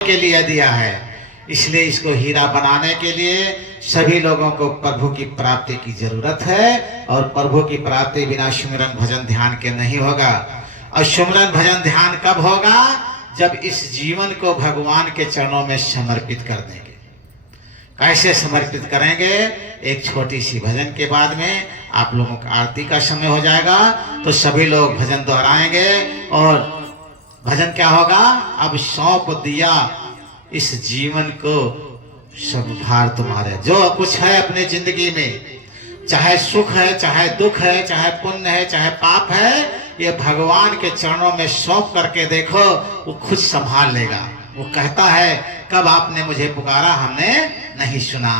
के लिए दिया है, इसलिए इसको हीरा बनाने के लिए सभी लोगों को प्रभु की प्राप्ति की जरूरत है। और प्रभु की प्राप्ति बिना सुमिरन भजन ध्यान के नहीं होगा। और सुमिरन भजन ध्यान कब होगा? जब इस जीवन को भगवान के चरणों में समर्पित कर देंगे। कैसे समर्पित करेंगे? एक छोटी सी भजन के बाद में आप लोगों का आरती का समय हो जाएगा, तो सभी लोग भजन दोहराएंगे। और भजन क्या होगा? अब सौंप दिया इस जीवन को सब भार तुम्हारे। जो कुछ है अपने जिंदगी में, चाहे सुख है, चाहे दुख है, चाहे पुण्य है, चाहे पाप है, ये भगवान के चरणों में सौंप करके देखो, वो खुद संभाल लेगा। वो कहता है, कब आपने मुझे पुकारा, हमने नहीं सुना।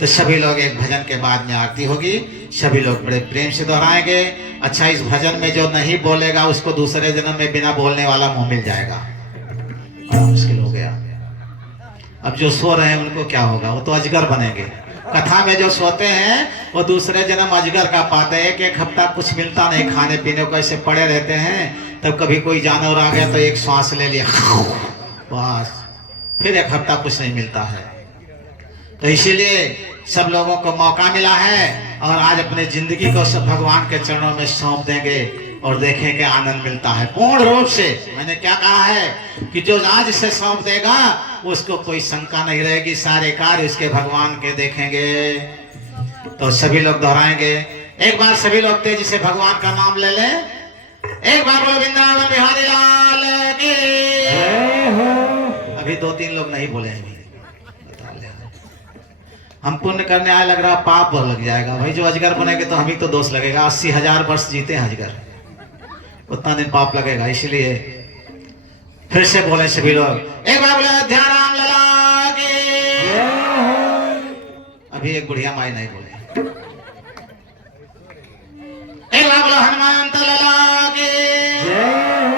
तो सभी लोग एक भजन के बाद में आरती होगी, सभी लोग बड़े प्रेम से दोहराएंगे। अच्छा, इस भजन में जो नहीं बोलेगा उसको दूसरे जन्म में बिना बोलने वाला मुंह मिल जाएगा। बड़ा मुश्किल हो गया। अब जो सो रहे हैं उनको क्या होगा? वो तो अजगर बनेंगे। कथा में जो सोते हैं वो दूसरे जन्म अजगर का पाते हैं। एक हफ्ता कुछ मिलता नहीं, खाने पीने को ऐसे पड़े रहते हैं। तब कभी कोई जानवर आ गया तो एक सांस ले लिया, बस, फिर एक हफ्ता कुछ नहीं मिलता है। तो इसीलिए सब लोगों को मौका मिला है और आज अपने जिंदगी को सब भगवान के चरणों में सौंप देंगे और देखेंगे आनंद मिलता है पूर्ण रूप से। मैंने क्या कहा है कि जो आज से सौंप देगा उसको कोई शंका नहीं रहेगी, सारे कार्य उसके भगवान के देखेंगे। तो सभी लोग दोहराएंगे एक बार, सभी लोग तेजी से भगवान का नाम ले लें। एक बार बोलो वृंदावन बिहारी लाल की। अभी 2-3 लोग नहीं बोले हैं। हम पुण्य करने आए, लग रहा पाप लग जाएगा भाई। जो अजगर बनेंगे तो हम ही तो दोष लगेगा। 80,000 वर्ष जीते हैं अजगर, उतना दिन पाप लगेगा। इसलिए फिर से बोले सभी लोग, एक बार बोले ध्यान राम लला की। अभी एक बुढ़िया माई नहीं बोले। एक बार बोलो हनुमान लला की।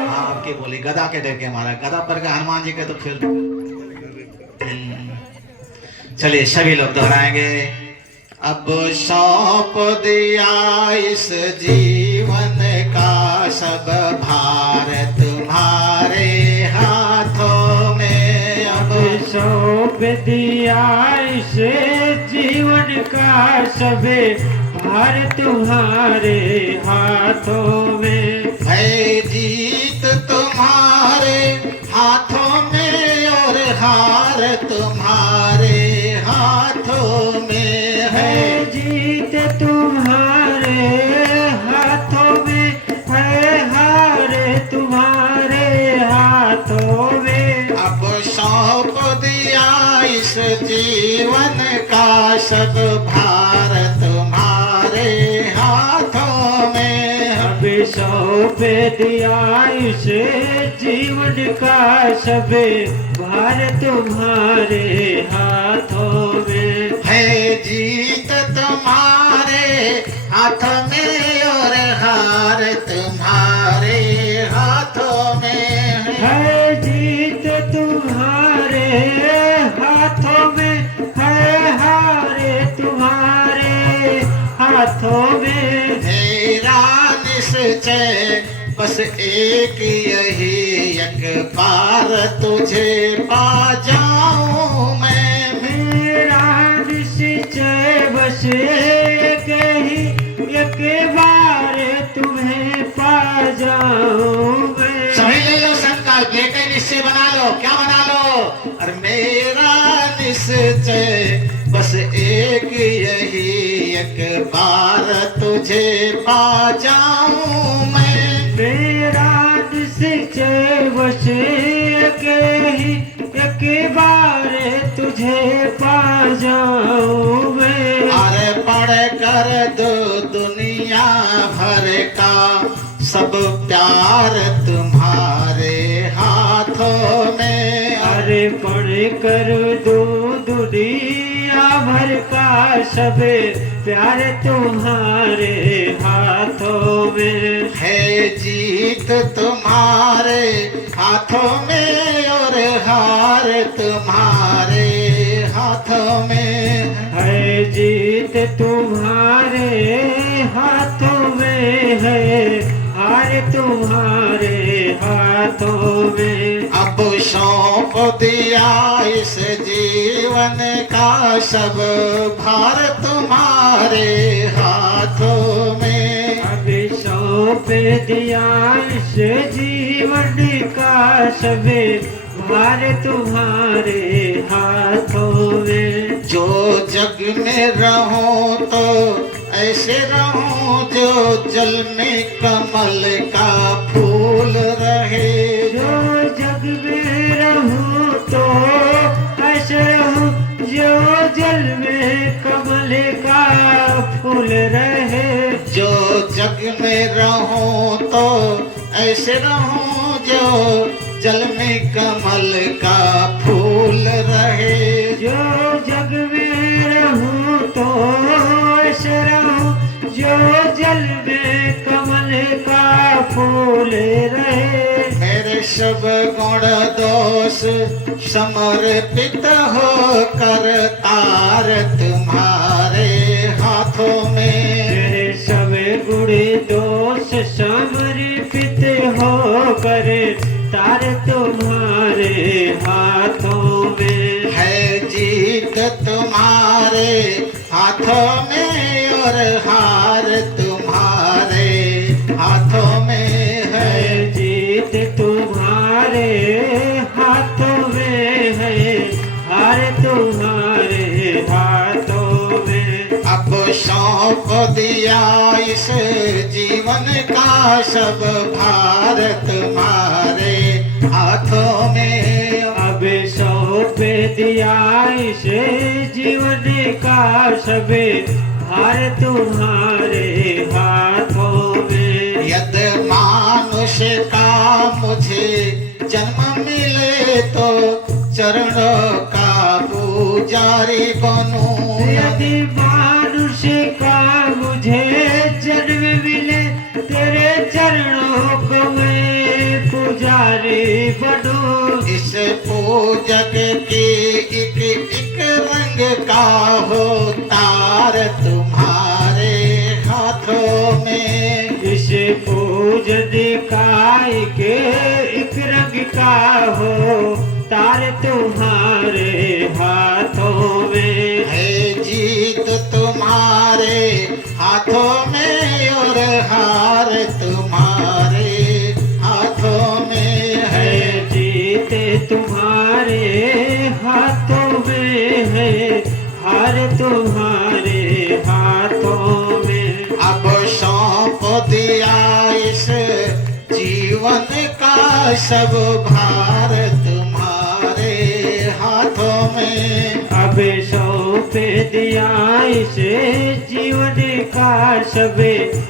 हाँ, आपके बोली गदा के डर के मारा, गदा पर का हनुमान जी के तो फिर। चलिए सभी लोग दोहराएंगे। अब सौंप दिया इस जीवन का सब भार तुम्हारे हाथों में। अब सौंप दिया इस जीवन का सब भार तुम्हारे हाथों में। है जीत तुम्हारे हाथों में और हार तुम्हारे हाथों में। है जीत तुम्हारे हाथों में, है हार तुम्हारे हाथों में। अब सौंप दिया इस जीवन का सब भार तुम्हारे हाथों में। अब सौंप दिया इस जीवन का सब भार तुम्हारे हाथों में। है जीत तुम्हारे हाथ में और हार तुम्हारे हाथों में। है जीत तुम्हारे हाथों में, है हार तुम्हारे हाथों में। मेरा निश्चय बस एक यही, एक बार तुझे पा जाऊं मैं। मेरा निश्चय बस एक ही, एक बार तुम्हें पा जाऊं मैं। सभी ले लो संकल्प, लेकर निश्चय बना लो। क्या बना लो? और मेरा निश्चय बस एक यही, एक बार तुझे पा जाऊं मैं। मेरा निश्चय बस एक ही, एक बार तुझे पा जाऊं मैं। अरे पढ़ कर दो दुनिया भर का सब प्यार तुम्हारे हाथों में। अरे पढ़ कर दो दुनिया भर का सब प्यार तुम्हारे हाथों में। है जीत तुम्हारे हाथों में और हार तुम्हारे हाथों में। है जीत तुम्हारे हाथों में, है हार तुम्हारे हाथों में। अब सौंप दिया इस जीवन का सब भार तुम्हारे हाथों में। अभी सौंप दिया इस जीवन का सब भार तुम्हारे हाथों में। जो जग में रहूं तो ऐसे रहूं जो जल में कमल का फूल रहे। जो जग में रहूं तो ऐसे रहूं जो जल में कमल का फूल रहे। जो जग में रहूं तो ऐसे रहूं जो जल में कमल का फूल रहे। जो जग में रहूं तो ऐसे रहूं जो जल में कमल का फूल रहे। मेरे सब गुण दोष समर्पित हो कर तार तुम्हारे हाथों में। मेरे सब गुण दोष समर्पित हो कर तार तुम्हारे हाथों में। है जीत तुम्हारे हाथों में और हार तुम्हारे हाथों में है। जीत तुम्हारे हाथों में है, हार तुम्हारे हाथों में। अब सौंप दिया इस जीवन का सब भार तुम्हारे हाथों में। अब सौंप दिया इस जीवन का सब भार तुम्हारे हाथों में। यद मानुष का मुझे जन्म मिले तो चरणों का पुजारी बनूं। यदि मानुष का मुझे जन्म मिले तेरे चरणों को मैं पुजारी बनूं। इस पूजक की एक रंग का हो तार तुम्हारे हाथों में। इस पूजन का एक रंग का हो तार तुम्हारे हाथों में। है जीत तुम्हारे हाथों में और हार तुम्हारे हाथों में है। है जीत तुम्हारे हाथों में है, हार तुम्हारे हाथों में। अब सौंप दिया इस जीवन का सब भार तुम्हारे हाथों में। अब सौंप दिया इस जीवन का सब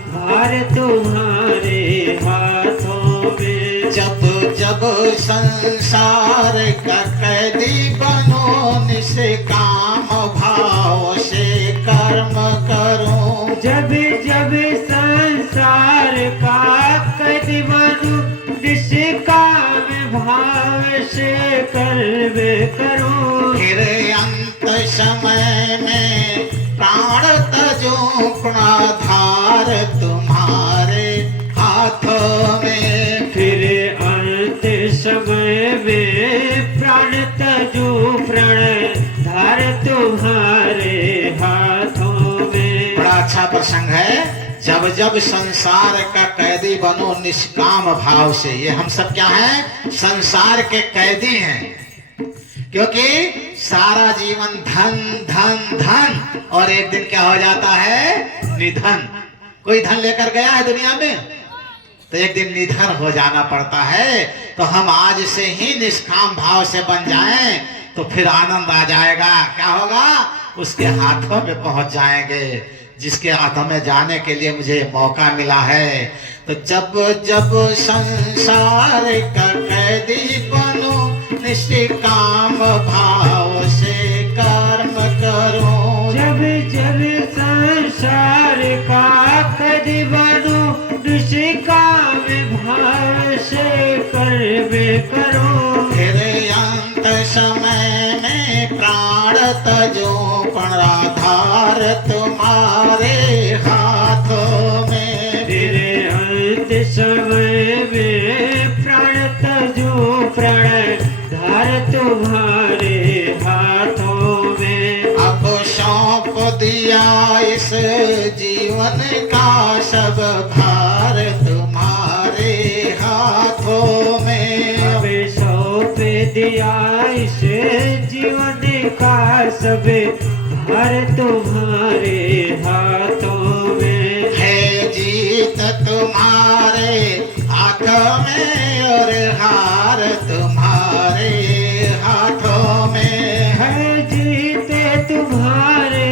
भार तुम्हारे हाथों में। जब जब संसार का कैदी बनो निष्काम भाव से कर्म करो। जब जब संसार का कैदी बनूं निष्काम भाव से कर्म करूं। फिर अंत समय में प्राण तजो प्राधार तुम्हारे हाथों में। फिर अंत समय में प्राण तजू प्रण धार तुम्हारे हाथों में। बड़ा अच्छा प्रसंग है। जब जब संसार का कैदी बनो निष्काम भाव से। ये हम सब क्या हैं? संसार के कैदी हैं। क्योंकि सारा जीवन धन धन धन और एक दिन क्या हो जाता है? निधन। कोई धन लेकर गया है दुनिया में तो एक दिन निधन हो जाना पड़ता है। तो हम आज से ही निष्काम भाव से बन जाएं तो फिर आनंद आ जाएगा। क्या होगा? उसके हाथों में पहुंच जाएंगे जिसके हाथों में जाने के लिए मुझे मौका मिला है। तो जब जब संसार का कैदी बनो निष्काम भाव से कर्म करो। जब जब संसार का कैदी बनूं निष्काम भाव से कर्म करो। फिर अंत समय में प्राण तजो प्राधार तुम्हारे हाथों में। फिर अंत समय में प्राण तजू प्रण धार तुम्हारे हाथों में। अब सौंप दिया इस जीवन का सब भार तुम्हारे हाथों में। अब सौंप दिया इस जीवन का सब भार तुम्हारे हाथों में। है जीत तुम्हारे हाथों में और हार तुम्हारे हाथों में। है जीते तुम्हारे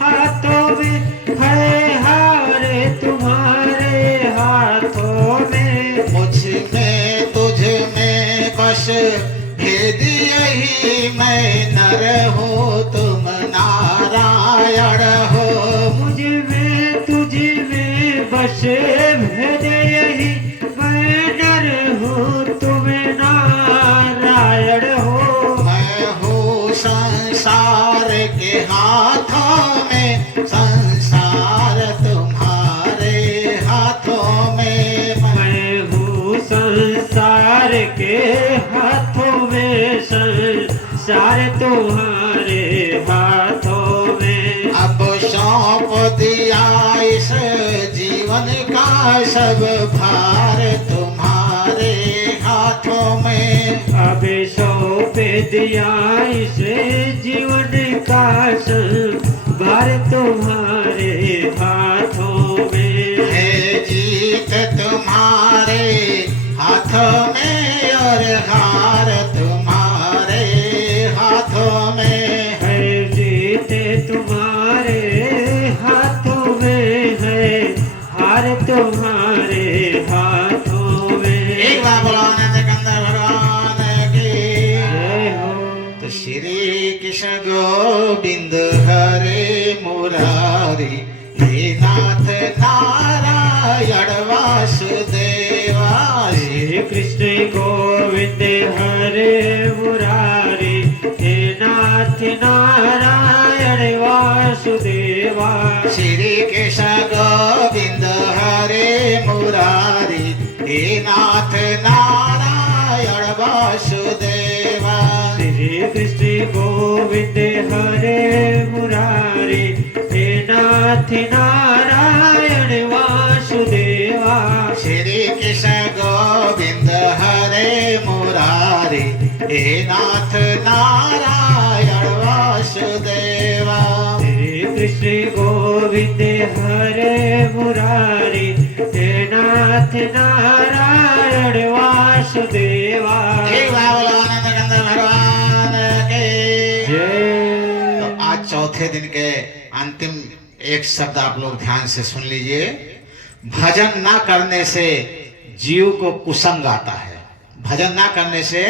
हाथों में, है हारे तुम्हारे हाथों में। मुझ में तुझ में बस भेद यही, मैं नर हूँ तुम नारायण हो। मुझ में तुझ में बस भेद यही, मैं नर हूँ तुम नारायण हो। मैं हूँ संसार के हाथों में, संसार तुम्हारे हाथों में। मैं हूँ संसार के हाथों में, संसार तुम्हारे हाथों में। अब सौंप दिया इस जीवन का सब भार तुम्हारे हाथों में। अब सौंप दिया इस जीवन का भार तुम्हारे हाथों में। है जीत तुम्हारे हाथों में और हार तुम्हारे हाथों में। है जीते तुम्हारे हाथों में, है हार तुम्हारे हाथों में। एक बार बोलो आनंद कंदर भगवान की। जय हो। तो श्री कृष्ण गोविंद हरे मुरारी, हे नाथ नारायण वासुदेवा। श्री कृष्ण गोविंद हरे मुरारी, हे नाथ नारायण वासुदेवा। श्री कृष्ण गोविंद हरे मुरारी, हे नाथ नारायण वासुदेवा। श्री कृष्ण गोविंद हरे मुरारी, हे नाथ नारायण वासुदेवा। श्री कृष्ण गोविंद हरे मुरारी, हे नाथ नारायण वासुदेवा। श्री कृष्ण गोविंद हरे मुरारी, हे नाथ नारायण वासुदेवा। एक बार बोलो आनंद कंदर भगवान के। जय। तो आज चौथे दिन के अंतिम एक शब्द आप लोग ध्यान से सुन लीजिए। भजन ना करने से जीव को कुसंग आता है। भजन ना करने से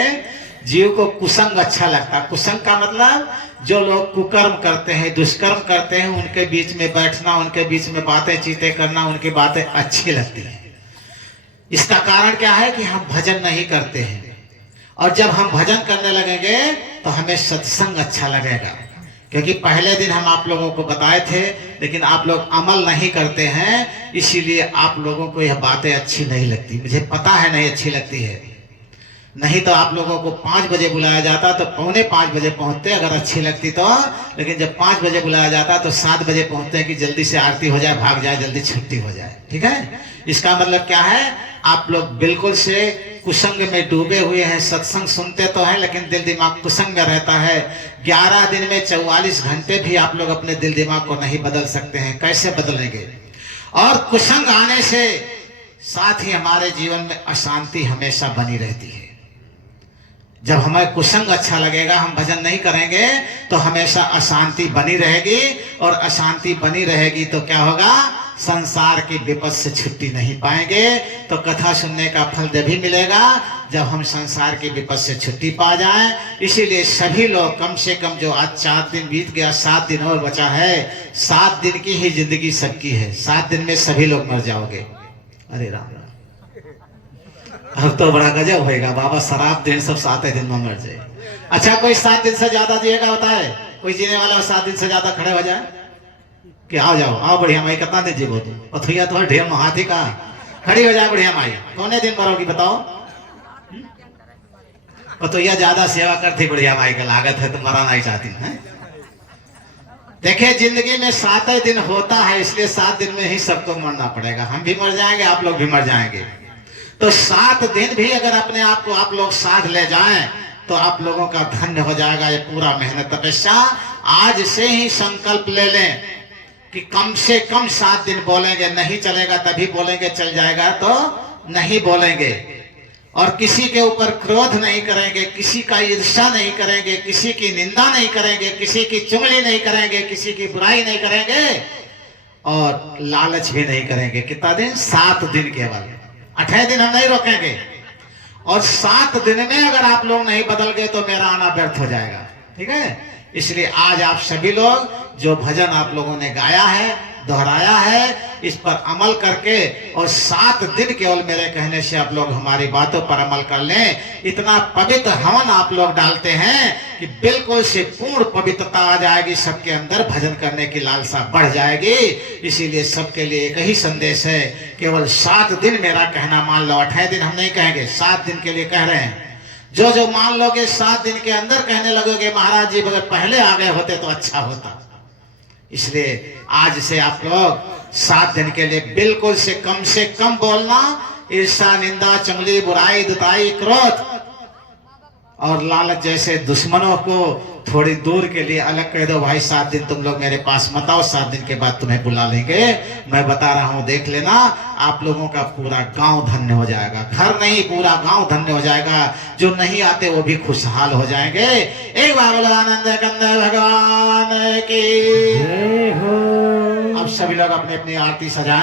जीव को कुसंग अच्छा लगता है। कुसंग का मतलब जो लोग कुकर्म करते हैं, दुष्कर्म करते हैं, उनके बीच में बैठना, उनके बीच में बातें चीतें करना, उनकी बातें अच्छी लगती हैं। इसका कारण क्या है कि हम भजन नहीं करते हैं, और जब हम भजन करने लगेंगे तो हमें सत्संग अच्छा लगेगा। क्योंकि पहले दिन हम आप लोगों को बताए थे, लेकिन आप लोग अमल नहीं करते हैं, इसीलिए आप लोगों को यह बातें अच्छी नहीं लगती। मुझे पता है नहीं अच्छी लगती है, नहीं तो आप लोगों को 5 बजे बुलाया जाता तो 4:45 बजे पहुंचते अगर अच्छी लगती तो। लेकिन जब 5 बजे बुलाया जाता तो 7 बजे पहुंचते हैं कि जल्दी से आरती हो जाए, भाग जाए, जल्दी छुट्टी हो जाए। ठीक है, इसका मतलब क्या है, आप लोग बिल्कुल से कुसंग में डूबे हुए हैं। सत्संग सुनते तो हैं लेकिन दिल दिमाग कुसंग में रहता है। 11 दिन में 44 घंटे भी आप लोग अपने दिल दिमाग को नहीं बदल सकते हैं। कैसे बदलेंगे? और कुसंग आने से साथ ही हमारे जीवन में अशांति हमेशा बनी रहती है। जब हमें कुसंग अच्छा लगेगा, हम भजन नहीं करेंगे तो हमेशा अशांति बनी रहेगी, और अशांति बनी रहेगी तो क्या होगा, संसार की विपद से छुट्टी नहीं पाएंगे। तो कथा सुनने का फल तभी मिलेगा जब हम संसार की विपद से छुट्टी पा जाएं। इसीलिए सभी लोग कम से कम, जो आज 4 दिन बीत गया, 7 दिन और बचा है, 7 दिन की ही जिंदगी सबकी है। 7 दिन में सभी लोग मर जाओगे। अरे राम, अब तो बड़ा गजब होएगा बाबा, शराब दिन सब 7 दिन में मर जाए। अच्छा, कोई 7 दिन से ज्यादा जिएगा बताए? कोई जीने वाला 7 दिन से ज्यादा खड़े हो जाए कि आओ जाओ आओ बढ़िया माई, कितना दिन जीवो तुम? पथुया तो ढेर हाथी का खड़ी हो जाए बढ़िया माई, कौने दिन मरोगी बताओ? वो तो यह ज्यादा सेवा करती बुढ़िया माई का लागत है, तो मराना ही चाहती है। देखिए जिंदगी में 7 ही दिन होता है, इसलिए 7 दिन में ही सबको मरना पड़ेगा। हम भी मर जाएंगे, आप लोग भी मर जाएंगे। तो 7 दिन भी अगर अपने आप को आप लोग साथ ले जाएं तो आप लोगों का धन्य हो जाएगा ये पूरा मेहनत तपस्या। आज से ही संकल्प ले लें कि कम से कम 7 दिन बोलेंगे, नहीं चलेगा तभी बोलेंगे, चल जाएगा तो नहीं बोलेंगे। और किसी के ऊपर क्रोध नहीं करेंगे, किसी का ईर्ष्या नहीं करेंगे, किसी की निंदा नहीं करेंगे, किसी की चुगली नहीं करेंगे, किसी की बुराई नहीं करेंगे और लालच भी नहीं करेंगे। कितना दिन? 7 दिन केवल। 8 दिन हम नहीं रोकेंगे। और 7 दिन में अगर आप लोग नहीं बदल गए तो मेरा आना व्यर्थ हो जाएगा। ठीक है, इसलिए आज आप सभी लोग जो भजन आप लोगों ने गाया है, दोहराया है, इस पर अमल करके और 7 दिन केवल मेरे कहने से आप लोग हमारी बातों पर अमल कर लें। इतना पवित्र हवन आप लोग डालते हैं कि बिल्कुल से पूर्ण पवित्रता आ जाएगी, सबके अंदर भजन करने की लालसा बढ़ जाएगी। इसीलिए सबके लिए एक ही संदेश है, केवल 7 दिन मेरा कहना मान लो। 8 दिन हम नहीं कहेंगे, 7 दिन के लिए कह रहे हैं। जो जो मान लोगे 7 दिन के अंदर कहने लगोगे महाराज जी अगर पहले आ गए होते तो अच्छा होता। इसलिए आज से आप लोग 7 दिन के लिए बिल्कुल से कम बोलना, ईर्ष्या, निंदा, चुगली, बुराई, दुताई, क्रोध और लालच जैसे दुश्मनों को थोड़ी दूर के लिए अलग कह दो। भाई 7 दिन तुम लोग मेरे पास मत आओ, 7 दिन के बाद तुम्हें बुला लेंगे। मैं बता रहा हूं, देख लेना, आप लोगों का पूरा गांव धन्य हो जाएगा। घर नहीं, पूरा गांव धन्य हो जाएगा। जो नहीं आते वो भी खुशहाल हो जाएंगे। एक बार बोलो आनंद कंद भगवान की। जय हो। अब सभी लोग अपनी अपनी आरती सजाएं।